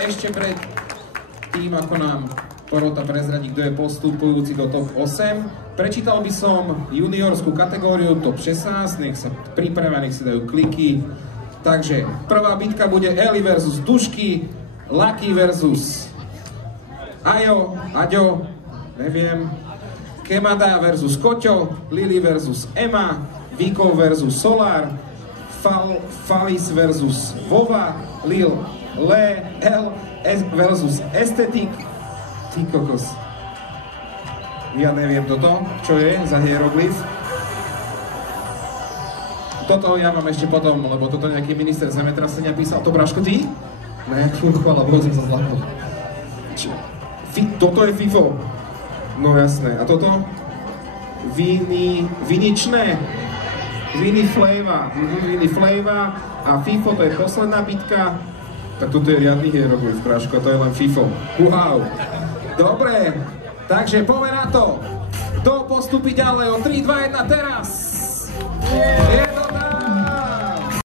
Ešte pred tým, ako nám porota prezradí, kto je postupujúci do top 8, prečítal by som juniorskú kategóriu top 16, nech sa pripravia, nech si dajú kliky. Takže prvá bitka bude Eli versus Dušky, Lucky versus Aďo, neviem, Kemada versus Koťo, Lily versus Ema, Viko versus Solar, Falis versus Vova, Lil, Le, L versus Estetik. Ty kokos. Ja neviem toto, čo je za hieroglyf. Toto ja mám ešte potom, lebo toto nejaký minister zemetrasenia písal. To Braško, ty? Ne, chvála Bohu, som sa zlakol. Toto je FIFO. No jasné. A toto? Viničné. Vini Flava. A FIFO, to je posledná bitka. Tak toto je riadny hieroglyf, Braško, to je len FIFO. Wow. Dobre, takže poďme na to. Kto postupí ďalej o 3, 2, 1 teraz?